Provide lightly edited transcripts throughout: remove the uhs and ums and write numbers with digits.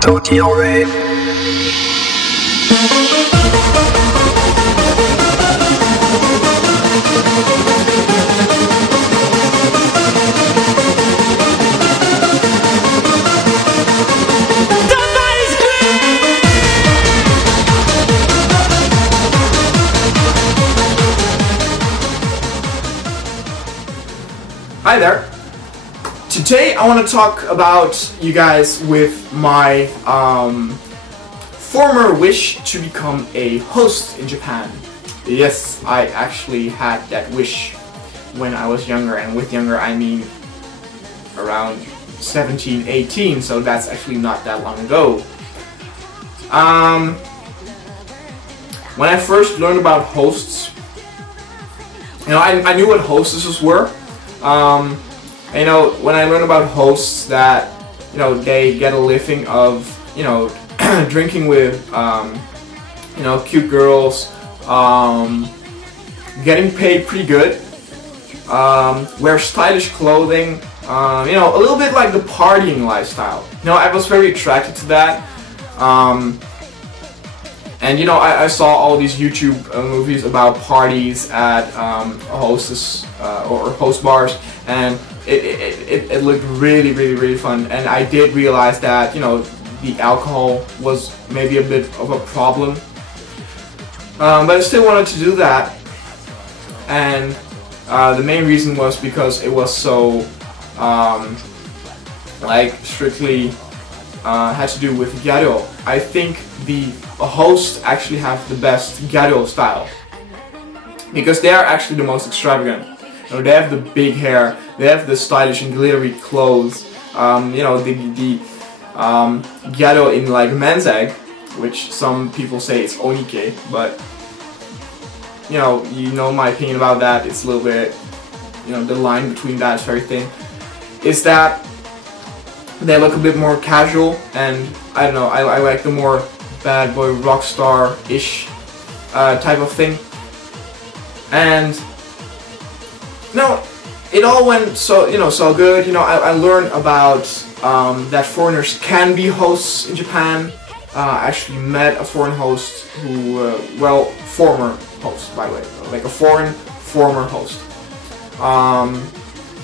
Gyaru0. Hi there. Today I want to talk about you guys with my former wish to become a host in Japan. Yes, I actually had that wish when I was younger, and with younger I mean around 17, 18, so that's actually not that long ago. When I first learned about hosts, you know, I knew what hostesses were. You know, when I learned about hosts that, you know, they get a living of, you know, drinking with, you know, cute girls, getting paid pretty good, wear stylish clothing, you know, a little bit like the partying lifestyle. You know, I was very attracted to that. And you know, I saw all these YouTube movies about parties at hostess or host bars, and it looked really fun. And I did realize that, you know, the alcohol was maybe a bit of a problem, but I still wanted to do that. And the main reason was because it was so like strictly had to do with Gyaru. I think the hosts actually have the best Gyaru style, because they are actually the most extravagant. You know, they have the big hair, they have the stylish and glittery clothes. You know, the Gyaru in like men's egg, which some people say it's onike, but you know my opinion about that. It's a little bit, you know, the line between that is very thin. Is that they look a bit more casual, and I don't know, I like the more bad boy rock star-ish type of thing. And you know, it all went so, you know, so good. You know, I learned about that foreigners can be hosts in Japan. I actually met a foreign host who, well, former host, by the way, like a foreign former host.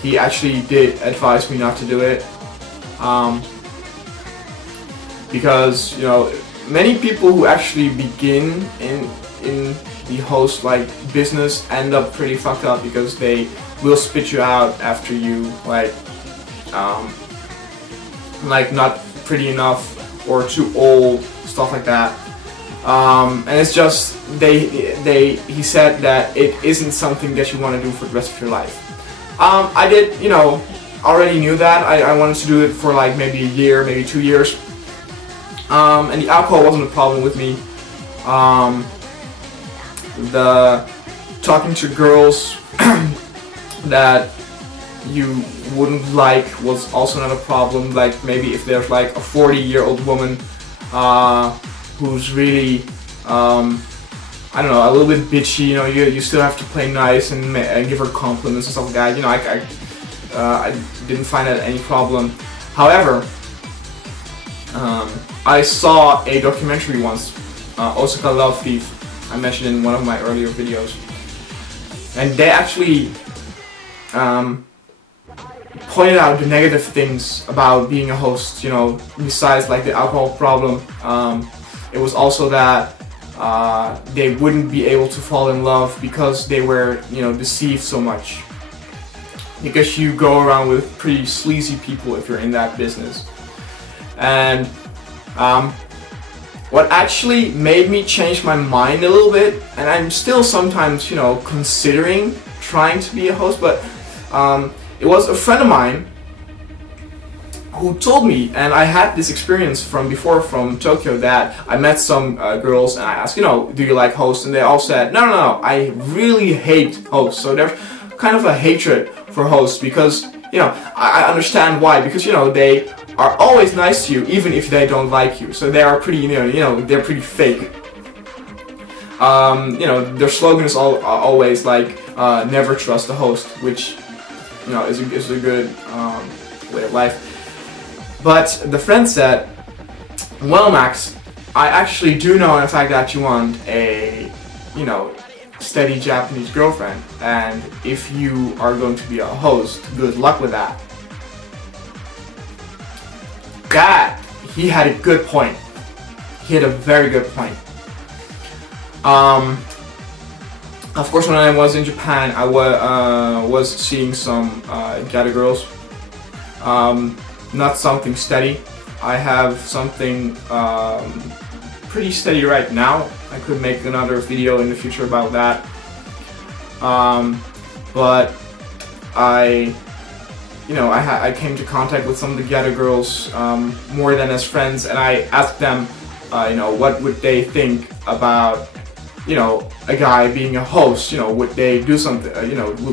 He actually did advise me not to do it. Because, you know, many people who actually begin in the host like business end up pretty fucked up, because they will spit you out after you like not pretty enough or too old, stuff like that. And it's just he said that it isn't something that you want to do for the rest of your life. I did, you know, already knew that. I wanted to do it for like maybe a year, maybe 2 years. And the alcohol wasn't a problem with me. The talking to girls that you wouldn't like was also not a problem. Like maybe if there's like a 40-year-old woman who's really, I don't know, a little bit bitchy, you know, you still have to play nice and give her compliments and stuff like that. You know, I didn't find that any problem. However, I saw a documentary once, Osaka Love Thief, I mentioned in one of my earlier videos, and they actually pointed out the negative things about being a host. You know, besides like the alcohol problem, it was also that they wouldn't be able to fall in love because they were, you know, deceived so much. Because you go around with pretty sleazy people if you're in that business. And what actually made me change my mind a little bit, and I'm still sometimes, you know, considering trying to be a host, but it was a friend of mine who told me, and I had this experience from before from Tokyo, that I met some girls and I asked, you know, do you like hosts? And they all said, no, I really hate hosts. So there's kind of a hatred for hosts, because, you know, I understand why, because, you know, they are always nice to you even if they don't like you. So they are pretty, you know, they're pretty fake. You know, their slogan is always like, never trust the host, which, you know, is a good way of life. But the friend said Well, Max, I actually do know in fact that you want a, steady Japanese girlfriend, and if you are going to be a host, good luck with that. That, he had a good point. He had a very good point. Of course, when I was in Japan, I was seeing some Gyaru girls. Not something steady. I have something pretty steady right now. I could make another video in the future about that. But I came to contact with some of the Gyaru girls more than as friends, and I asked them, what would they think about, a guy being a host? Would they do something?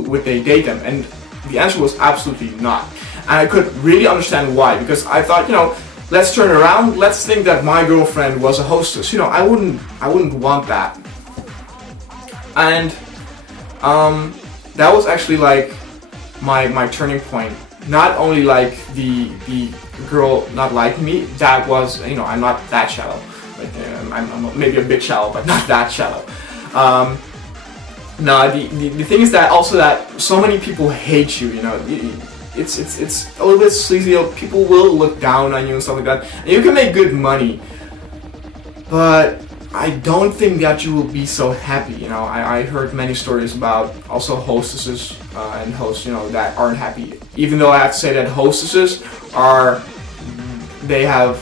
Would they date them? And the answer was absolutely not. And I could really understand why, because I thought, let's turn around. Let's think that my girlfriend was a hostess. I wouldn't want that. And that was actually like my turning point. Not only like the girl not liking me, that was, I'm not that shallow. Like, I'm maybe a bit shallow, but not that shallow. No, the thing is that also that so many people hate you. It's a little bit sleazy. People will look down on you and stuff like that. And you can make good money, but I don't think that you will be so happy. I heard many stories about also hostesses and hosts, that aren't happy. Even though I have to say that hostesses they have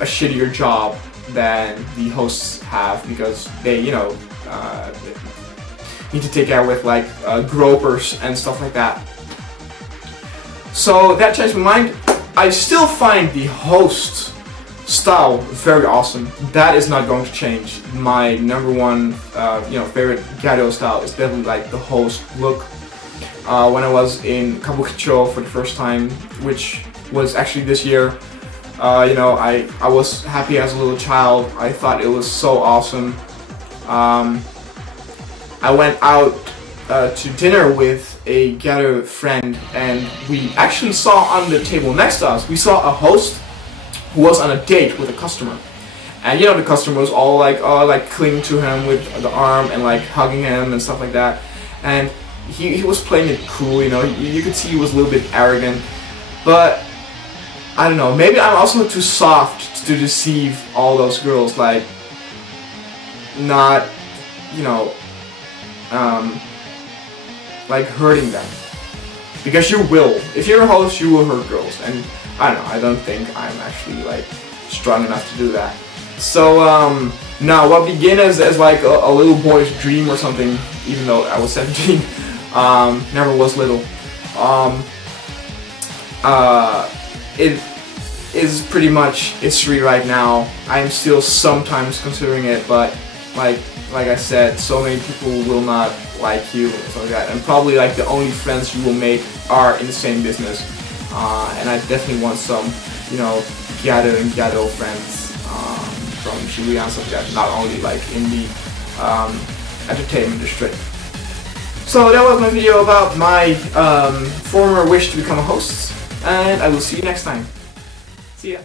a shittier job than the hosts have, because they, need to take care with like gropers and stuff like that. So that changed my mind. I still find the host style very awesome. That is not going to change. My number one, favorite Gyaru style is definitely like the host look. When I was in Kabukicho for the first time, which was actually this year, I was happy as a little child. I thought it was so awesome. I went out to dinner with a Gyaru friend, and we actually saw on the table next to us, we saw a host who was on a date with a customer. And the customer was all like clinging to him with the arm and like hugging him and stuff like that. And he was playing it cool, you could see he was a little bit arrogant. But I don't know, maybe I'm also too soft to deceive all those girls, like not, like hurting them. Because you will. If you're a host, you will hurt girls. And I don't know, I don't think I'm actually like strong enough to do that. So now what began as like a little boy's dream or something, even though I was 17, never was little. It is pretty much history right now. I'm still sometimes considering it, but like I said, so many people will not like you and stuff like that, and probably like the only friends you will make are in the same business. And I definitely want some, Gyaru and Gyaru friends from Shibuya and stuff like that, not only like in the entertainment industry. So that was my video about my former wish to become a host, and I will see you next time. See ya.